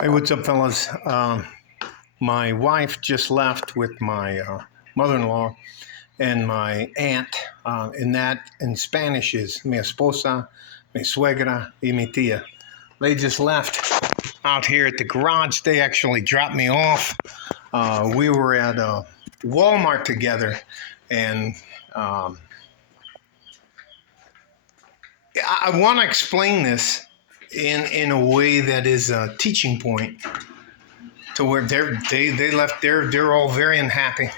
Hey, what's up, fellas? My wife just left with my mother-in-law and my aunt, and that in Spanish is mi esposa, mi suegra, y mi tía. They just left out here at the garage. They actually dropped me off. We were at Walmart together, and I want to explain this in a way that is a teaching point to where they left. They're all very unhappy.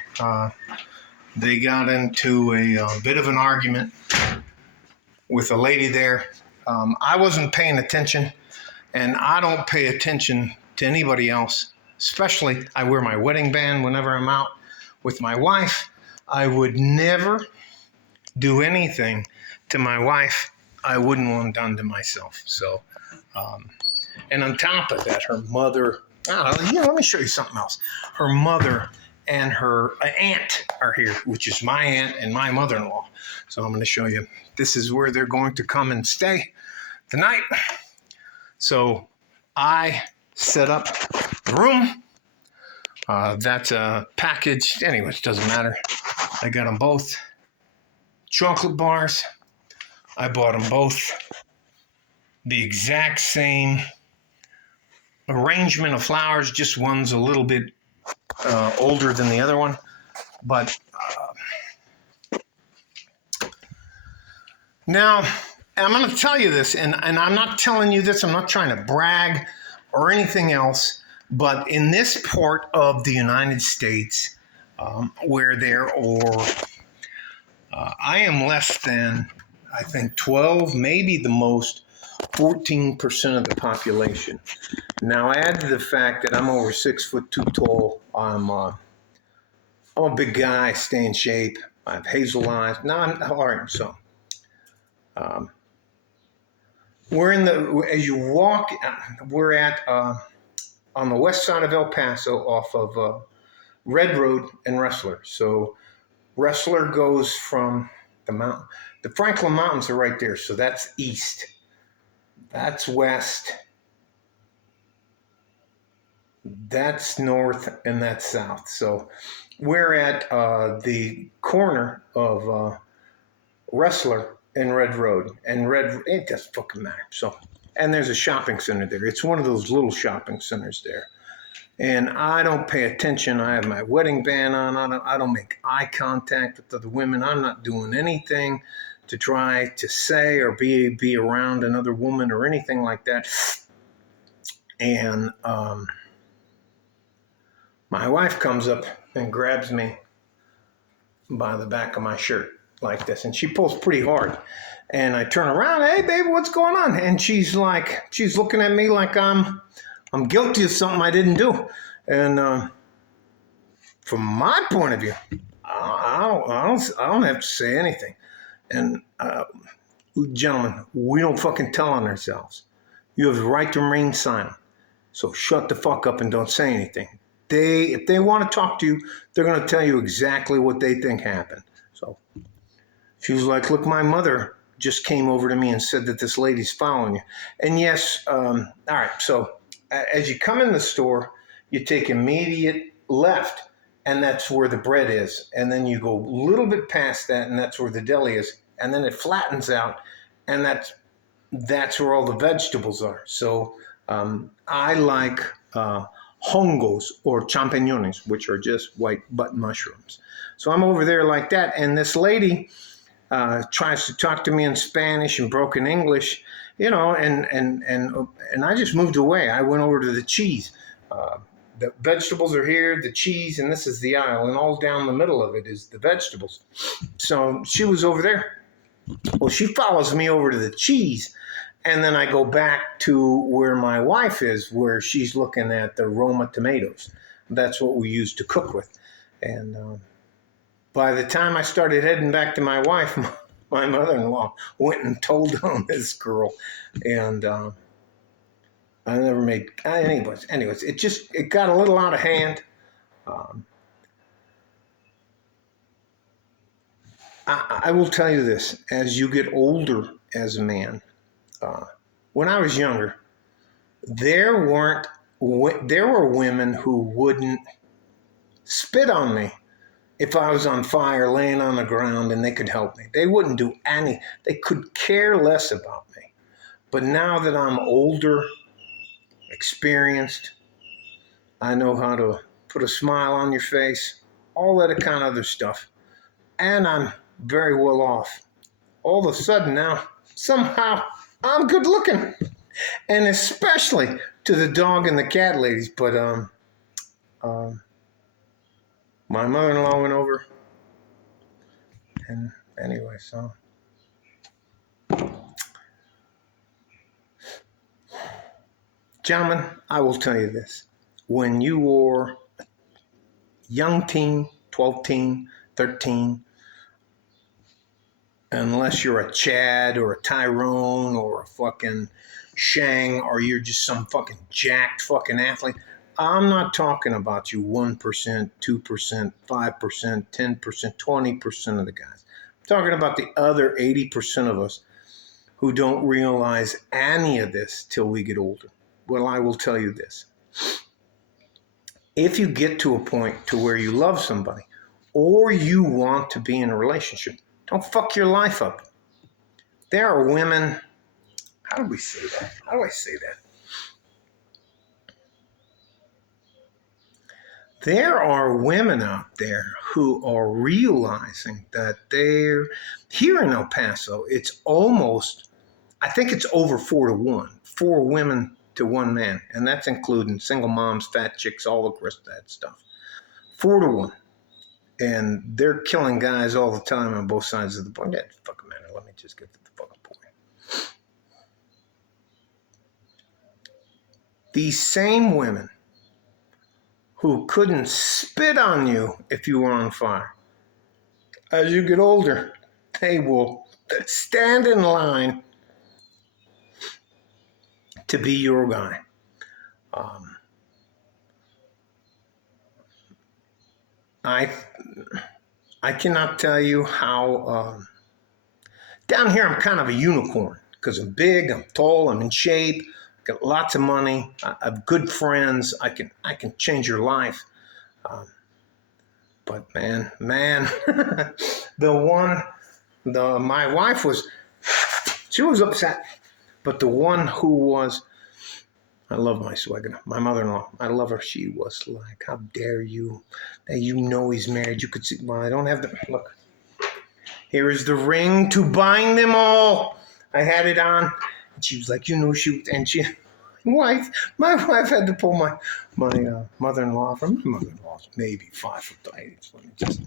They got into a bit of an argument with a lady there. I wasn't paying attention, and I don't pay attention to anybody else. Especially, I wear my wedding band whenever I'm out with my wife. I would never do anything to my wife I wouldn't want done to myself. So, and on top of that, her mother. Let me show you something else. Her mother and her aunt are here, which is my aunt and my mother-in-law. So I'm going to show you. This is where they're going to come and stay tonight. So I set up the room. That's a package. Anyways, doesn't matter. I got them both. Chocolate bars. I bought them both. The exact same arrangement of flowers, just one's a little bit older than the other one. But now, I'm going to tell you this, and I'm not telling you this, I'm not trying to brag or anything else, but in this part of the United States, where there are, I am less than, I think, 12, maybe the most, 14% of the population. Now, add to the fact that I'm over 6'2" tall. I'm a big guy, stay in shape. I have hazel eyes. No, all right. So, we're in the, as you walk, we're at on the west side of El Paso, off of Red Road and Wrestler. So, Wrestler goes from the mountain. The Franklin Mountains are right there, so that's east. That's west. That's north, and that's south. So we're at the corner of Wrestler and Red Road. And it doesn't fucking matter. So, and there's a shopping center there. It's one of those little shopping centers there. And I don't pay attention. I have my wedding band on. I don't make eye contact with other women. I'm not doing anything to try to say or be around another woman or anything like that. And my wife comes up and grabs me by the back of my shirt like this, and she pulls pretty hard. And I turn around, hey, baby, what's going on? And she's looking at me like I'm guilty of something I didn't do. And from my point of view, I don't have to say anything. And gentlemen, we don't fucking tell on ourselves. You have the right to remain silent. So shut the fuck up and don't say anything. If they want to talk to you, they're going to tell you exactly what they think happened. So she was like, look, my mother just came over to me and said that this lady's following you. And yes, all right, so as you come in the store, you take immediate left, and that's where the bread is. And then you go a little bit past that, and that's where the deli is. And then it flattens out, and that's where all the vegetables are. So I like hongos or champiñones, which are just white button mushrooms. So I'm over there like that, and this lady tries to talk to me in Spanish and broken English, and I just moved away. I went over to the cheese. The vegetables are here, the cheese, and this is the aisle, and all down the middle of it is the vegetables. So she was over there. Well, she follows me over to the cheese, and then I go back to where my wife is, where she's looking at the Roma tomatoes. That's what we use to cook with. And by the time I started heading back to my wife, my mother-in-law went and told on this girl. And I never made, anyways, it got a little out of hand. I will tell you this, as you get older as a man, when I was younger, there weren't there were women who wouldn't spit on me if I was on fire laying on the ground and they could help me. They wouldn't do any, they could care less about me. But now that I'm older, experienced, I know how to put a smile on your face, all that kind of other stuff. And I'm very well off. All of a sudden now, somehow, I'm good looking. And especially to the dog and the cat ladies. But my mother-in-law went over. And anyway, so. Gentlemen, I will tell you this. When you were a young teen, 12 teen, 13, unless you're a Chad or a Tyrone or a fucking Shang or you're just some fucking jacked fucking athlete, I'm not talking about you 1%, 2%, 5%, 10%, 20% of the guys. I'm talking about the other 80% of us who don't realize any of this till we get older. Well, I will tell you this. If you get to a point to where you love somebody or you want to be in a relationship, don't fuck your life up. There are women, how do we say that? How do I say that? There are women out there who are realizing that they're, here in El Paso, it's almost, I think it's over 4-1, 4 women to 1 man. And that's including single moms, fat chicks, all the rest of that stuff. 4-1. And they're killing guys all the time on both sides of the point. That fucking matter. Let me just get to the fucking point. These same women who couldn't spit on you if you were on fire, as you get older, they will stand in line to be your guy. I cannot tell you how, down here I'm kind of a unicorn because I'm big, I'm tall, I'm in shape, got lots of money, I have good friends, I can change your life. But man, my wife she was upset, but the one who was, I love my swagger, my mother-in-law, I love her. She was like, how dare you? You know he's married. You could see, well, I don't have the, look. Here is the ring to bind them all. I had it on. And she was like, you know, my wife had to pull my mother-in-law from, my mother-in-law's maybe 5'8". Just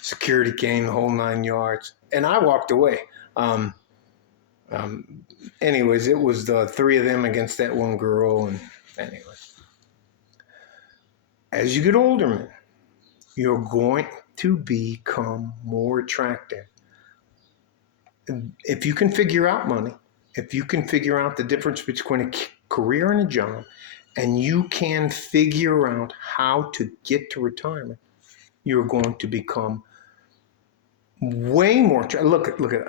security came, the whole 9 yards. And I walked away. Anyways, it was the 3 of them against that one girl. And anyway, as you get older, man, you're going to become more attractive. If you can figure out money, if you can figure out the difference between a career and a job, and you can figure out how to get to retirement, you're going to become way more. Look at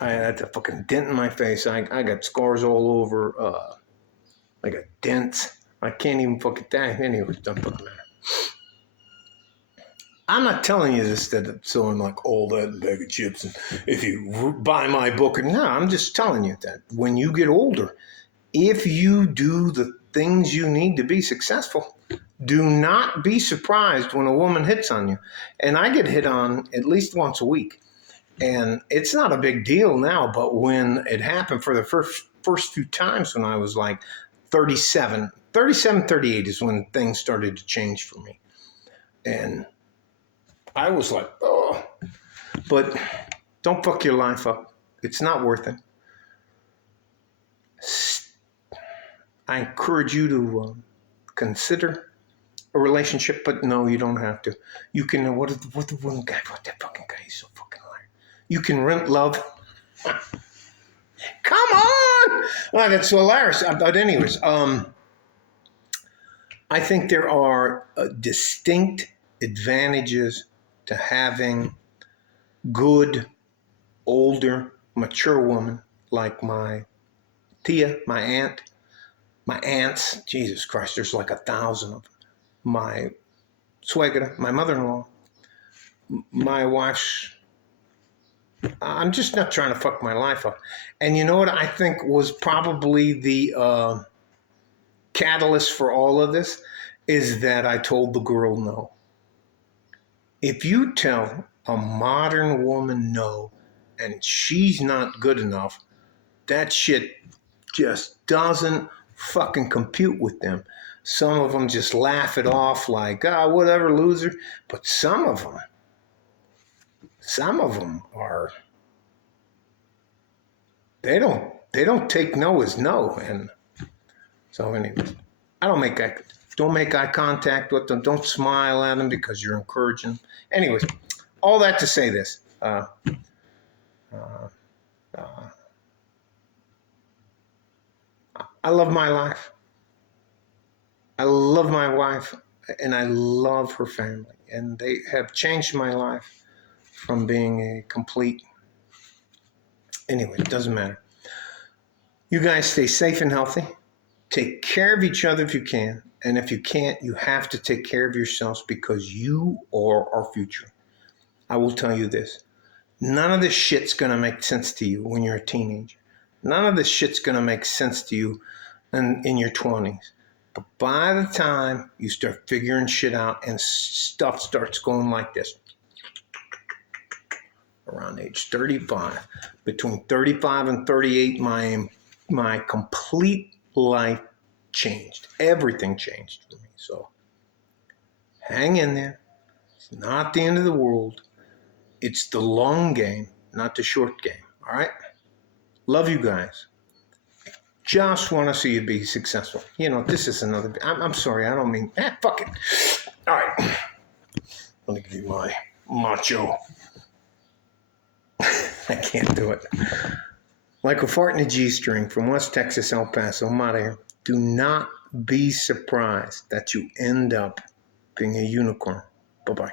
I had a fucking dent in my face. I got scars all over. I got dents. I can't even fucking die. Anyway, don't fucking matter. I'm not telling you this that it's so I'm like all that bag of chips. And if you buy my book, no, I'm just telling you that when you get older, if you do the things you need to be successful, do not be surprised when a woman hits on you. And I get hit on at least once a week. And it's not a big deal now, but when it happened for the first few times when I was like 37, 38 is when things started to change for me. And I was like, oh, but don't fuck your life up. It's not worth it. I encourage you to consider a relationship, but no, you don't have to. You can, what the one guy, what that fucking guy is so fucking liar. You can rent love. Come on! Well, that's hilarious. But anyways, I think there are distinct advantages to having good, older, mature woman like my tia, my aunt, My aunts, Jesus Christ, there's like 1,000 of them. My suegra, my mother-in-law, my wife's. I'm just not trying to fuck my life up. And you know what I think was probably the catalyst for all of this is that I told the girl no. If you tell a modern woman no and she's not good enough, that shit just doesn't fucking compute with them. Some of them just laugh it off like, whatever, loser. But some of them are, they don't take no as no. And so anyways, don't make eye contact with them. Don't smile at them because you're encouraging them. Anyways, all that to say this. I love my life. I love my wife, and I love her family. And they have changed my life from being a complete... Anyway, it doesn't matter. You guys stay safe and healthy. Take care of each other if you can. And if you can't, you have to take care of yourselves because you are our future. I will tell you this. None of this shit's going to make sense to you when you're a teenager. None of this shit's going to make sense to you in your 20s. But by the time you start figuring shit out and stuff starts going like this, around age 35, between 35 and 38, my complete life changed. Everything changed for me. So hang in there. It's not the end of the world. It's the long game, not the short game. All right? Love you guys. Just want to see you be successful. You know, this is another... I'm sorry. I don't mean... fuck it. All right. Let me give you my macho. I can't do it. Like a fart in a G-string from West Texas, El Paso. I'm out of here. Do not be surprised that you end up being a unicorn. Bye-bye.